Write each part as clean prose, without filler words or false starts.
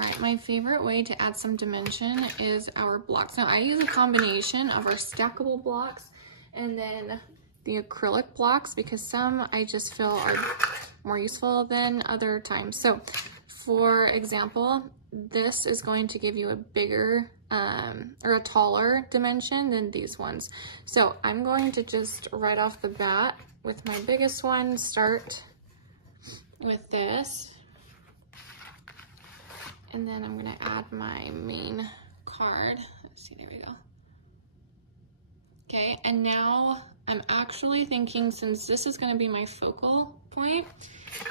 right, my favorite way to add some dimension is our blocks. Now I use a combination of our stackable blocks and then the acrylic blocks because some I just feel are more useful than other times. So for example, this is going to give you a bigger or a taller dimension than these ones. So I'm going to just right off the bat with my biggest one, start with this. And then I'm gonna add my main card. Let's see, there we go. Okay, and now I'm actually thinking, since this is gonna be my focal point,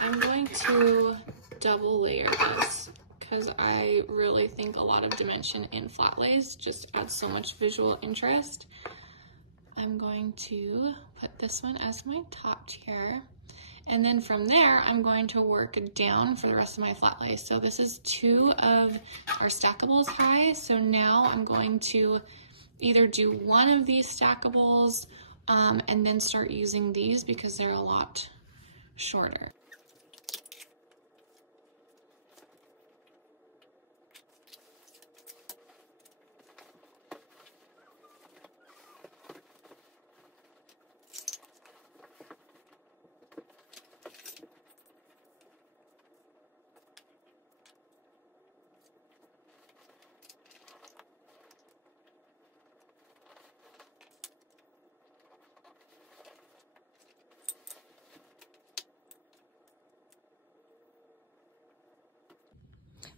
I'm going to double layer this because I really think a lot of dimension in flat lays just adds so much visual interest. I'm going to put this one as my top tier. And then from there, I'm going to work down for the rest of my flat lay. So this is 2 of our stackables high. So now I'm going to either do 1 of these stackables and then start using these because they're a lot shorter.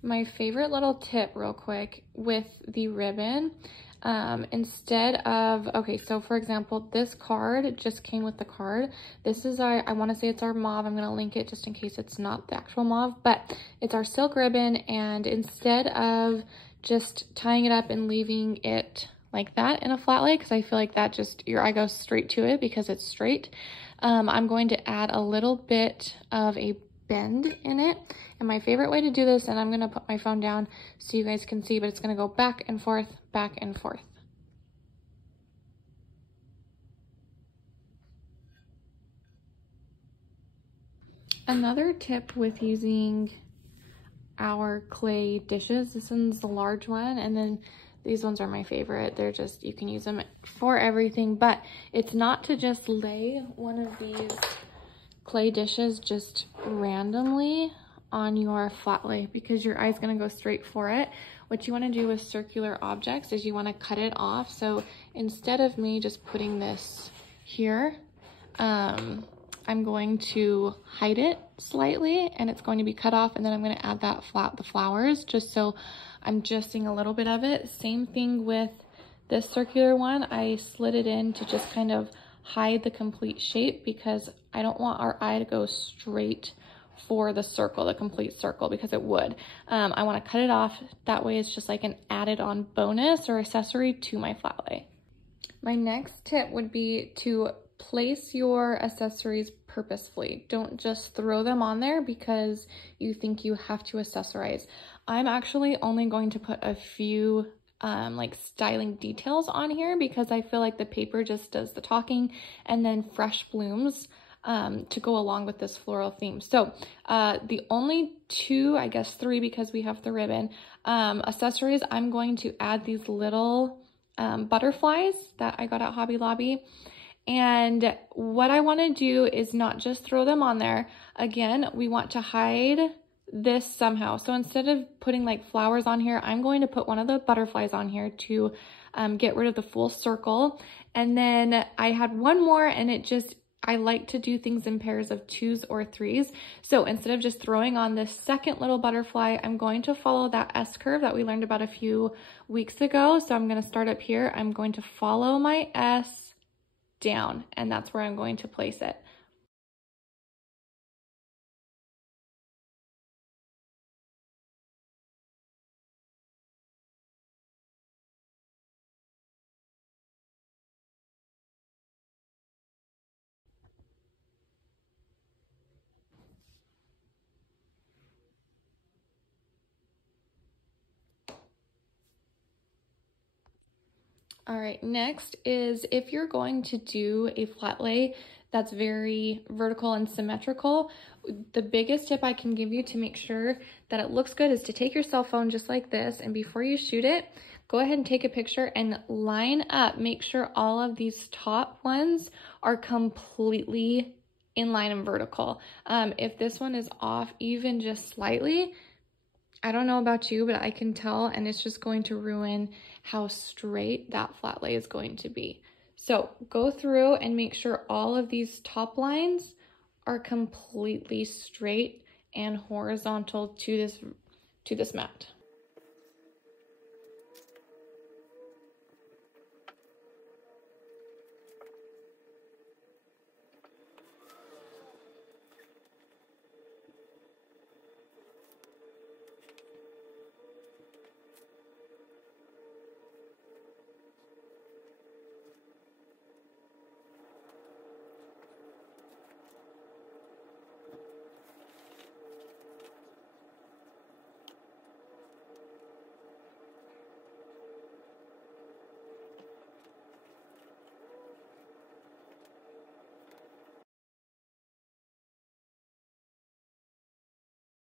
My favorite little tip real quick with the ribbon, instead of, okay, so for example, this card just came with the card. This is our, I want to say it's our mauve. I'm going to link it just in case it's not the actual mauve, but it's our silk ribbon. And instead of just tying it up and leaving it like that in a flat lay, because I feel like that just, your eye goes straight to it because it's straight, I'm going to add a little bit of a bend in it. And my favorite way to do this, and I'm going to put my phone down so you guys can see, but it's going to go back and forth, back and forth. Another tip with using our clay dishes, this one's the large one, and then these ones are my favorite. They're just, you can use them for everything, but it's not to just lay one of these clay dishes just randomly on your flat lay because your eye's going to go straight for it. What you want to do with circular objects is you want to cut it off. So instead of me just putting this here, I'm going to hide it slightly and it's going to be cut off, and then I'm going to add that the flowers just so I'm just seeing a little bit of it. Same thing with this circular one. I slid it in to just kind of hide the complete shape because I don't want our eye to go straight for the circle, the complete circle, because it would. I want to cut it off. That way it's just like an added on bonus or accessory to my flat lay. My next tip would be to place your accessories purposefully. Don't just throw them on there because you think you have to accessorize. I'm actually only going to put a few like styling details on here because I feel like the paper just does the talking, and then fresh blooms to go along with this floral theme. So the only 2, I guess 3, because we have the ribbon, accessories, I'm going to add these little butterflies that I got at Hobby Lobby. And what I want to do is not just throw them on there. Again, we want to hide this somehow. So instead of putting like flowers on here, I'm going to put one of the butterflies on here to get rid of the full circle. And then I had one more, and it just, I like to do things in pairs of 2s or 3s. So instead of just throwing on this second little butterfly, I'm going to follow that S curve that we learned about a few weeks ago. So I'm going to start up here. I'm going to follow my S down, and that's where I'm going to place it. All right, next is if you're going to do a flat lay that's very vertical and symmetrical. The biggest tip I can give you to make sure that it looks good is to take your cell phone just like this, and before you shoot it, go ahead and take a picture and line up. Make sure all of these top ones are completely in line and vertical. If this one is off even just slightly, I don't know about you, but I can tell, and it's just going to ruin how straight that flat lay is going to be. So go through and make sure all of these top lines are completely straight and horizontal to this mat.